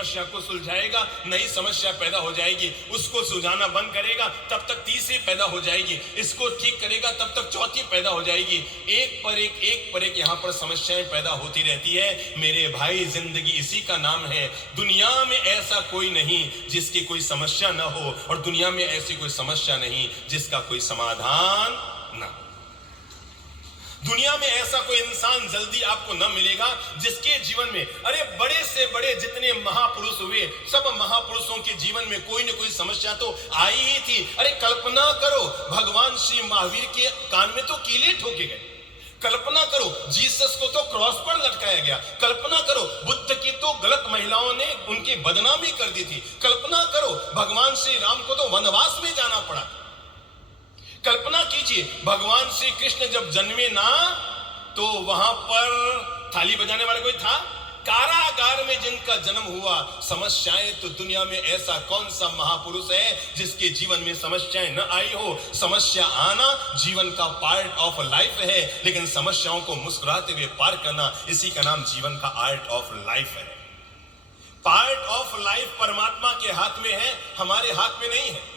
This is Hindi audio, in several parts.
समस्या को सुलझाएगा, नई समस्या पैदा हो जाएगी। उसको सुलझाना बंद करेगा तब तक तीसरी पैदा हो जाएगी। इसको ठीक करेगा तब तक चौथी पैदा हो जाएगी। एक पर एक यहाँ पर समस्याएं पैदा होती रहती है। मेरे भाई, जिंदगी इसी का नाम है। दुनिया में ऐसा कोई नहीं जिसकी कोई समस्या ना हो, और दुनिया में ऐसी कोई समस्या नहीं जिसका कोई समाधान ना हो। दुनिया में ऐसा कोई इंसान जल्दी आपको न मिलेगा जिसके जीवन में, अरे बड़े से बड़े जितने महापुरुष हुए, सब महापुरुषों के जीवन में कोई न कोई समस्या तो आई ही थी। अरे कल्पना करो, भगवान श्री महावीर के कान में तो कीले ठोके गए। कल्पना करो, जीसस को तो क्रॉस पर लटकाया गया। कल्पना करो, बुद्ध की तो गलत महिलाओं ने उनकी बदनामी कर दी थी। कल्पना करो, भगवान श्री राम को तो वनवास में जाना पड़ा। कल्पना कीजिए, भगवान श्री कृष्ण जब जन्मे ना, तो वहां पर थाली बजाने वाला कोई था? कारागार में जिनका जन्म हुआ। समस्याएं तो दुनिया में ऐसा कौन सा महापुरुष है जिसके जीवन में समस्याएं न आई हो? समस्या आना जीवन का पार्ट ऑफ लाइफ है, लेकिन समस्याओं को मुस्कुराते हुए पार करना, इसी का नाम जीवन का आर्ट ऑफ लाइफ है। पार्ट ऑफ लाइफ परमात्मा के हाथ में है, हमारे हाथ में नहीं है।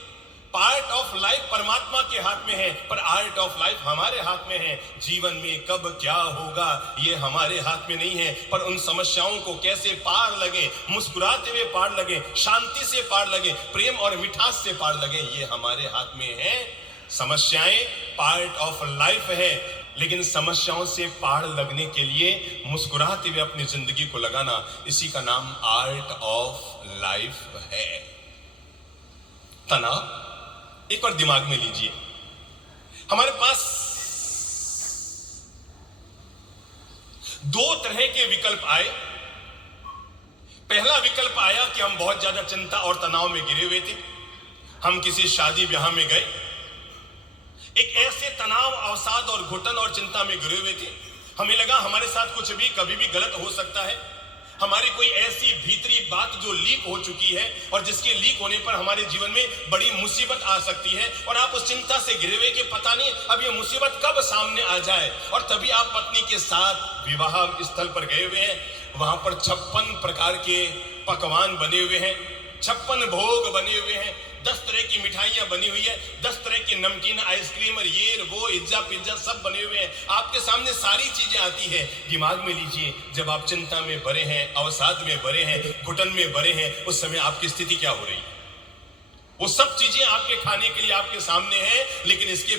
पार्ट ऑफ लाइफ परमात्मा के हाथ में है, पर आर्ट ऑफ लाइफ हमारे हाथ में है। जीवन में कब क्या होगा ये हमारे हाथ में नहीं है, पर उन समस्याओं को कैसे पार लगे, मुस्कुराते हुए पार लगे, शांति से पार लगे, प्रेम और मिठास से पार लगे, ये हमारे हाथ में है। समस्याएं पार्ट ऑफ लाइफ है, लेकिन समस्याओं से पार लगने के लिए मुस्कुराते हुए अपनी जिंदगी को लगाना, इसी का नाम आर्ट ऑफ लाइफ है। तनाव एक बार दिमाग में लीजिए, हमारे पास दो तरह के विकल्प आए। पहला विकल्प आया कि हम बहुत ज्यादा चिंता और तनाव में घिरे हुए थे। हम किसी शादी ब्याह में गए, एक ऐसे तनाव, अवसाद और घुटन और चिंता में घिरे हुए थे। हमें लगा हमारे साथ कुछ भी कभी भी गलत हो सकता है। हमारी कोई ऐसी भीतरी बात जो लीक हो चुकी है, और जिसके लीक होने पर हमारे जीवन में बड़ी मुसीबत आ सकती है। और आप उस चिंता से घिरे हुए कि पता नहीं अब ये मुसीबत कब सामने आ जाए। और तभी आप पत्नी के साथ विवाह स्थल पर गए हुए हैं। वहां पर 56 प्रकार के पकवान बने हुए हैं, 56 भोग बने हुए हैं, 10 तरह की मिठाइयां बनी हुई है, 10 तरह की नमकीन, आइसक्रीम और ये वो इज्जा पिज्जा सब बने हुए हैं। आपके सामने सारी चीजें आती है। दिमाग में लीजिए, जब आप चिंता में भरे हैं, अवसाद में भरे हैं, घुटन में भरे हैं, उस समय आपकी स्थिति क्या हो रही है? वो सब चीजें आपके खाने के लिए आपके सामने हैं, लेकिन इसके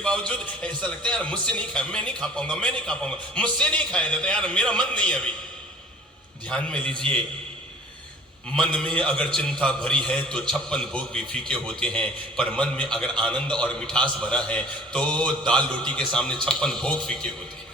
बावजूद ऐसा लगता है यार मुझसे नहीं खाया, मैं नहीं खा पाऊंगा, मुझसे नहीं खाया जाता, यार मेरा मन नहीं है अभी। ध्यान में लीजिए, मन में अगर चिंता भरी है तो 56 भोग भी फीके होते हैं, पर मन में अगर आनंद और मिठास भरा है तो दाल रोटी के सामने 56 भोग फीके होते हैं।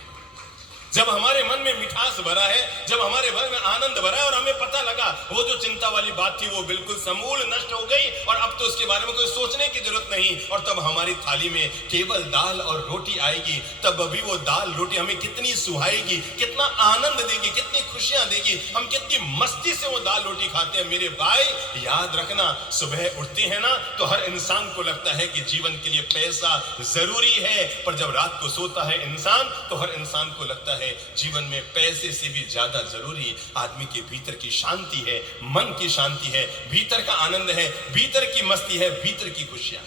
जब हमारे मन में मिठास भरा है, जब हमारे मन में आनंद भरा है, और हमें पता लगा वो जो चिंता वाली बात थी वो बिल्कुल समूल नष्ट हो गई, और अब तो उसके बारे में कोई सोचने की जरूरत नहीं, और तब हमारी थाली में केवल दाल और रोटी आएगी, तब भी वो दाल रोटी हमें कितनी सुहाएगी, कितना आनंद देगी, कितनी खुशियां देगी, हम कितनी मस्ती से वो दाल रोटी खाते हैं। मेरे भाई, याद रखना, सुबह उठते हैं ना तो हर इंसान को लगता है कि जीवन के लिए पैसा जरूरी है, पर जब रात को सोता है इंसान तो हर इंसान को लगता है जीवन में पैसे से भी ज्यादा जरूरी आदमी के भीतर की शांति है, मन की शांति है, भीतर का आनंद है, भीतर की मस्ती है, भीतर की खुशियां।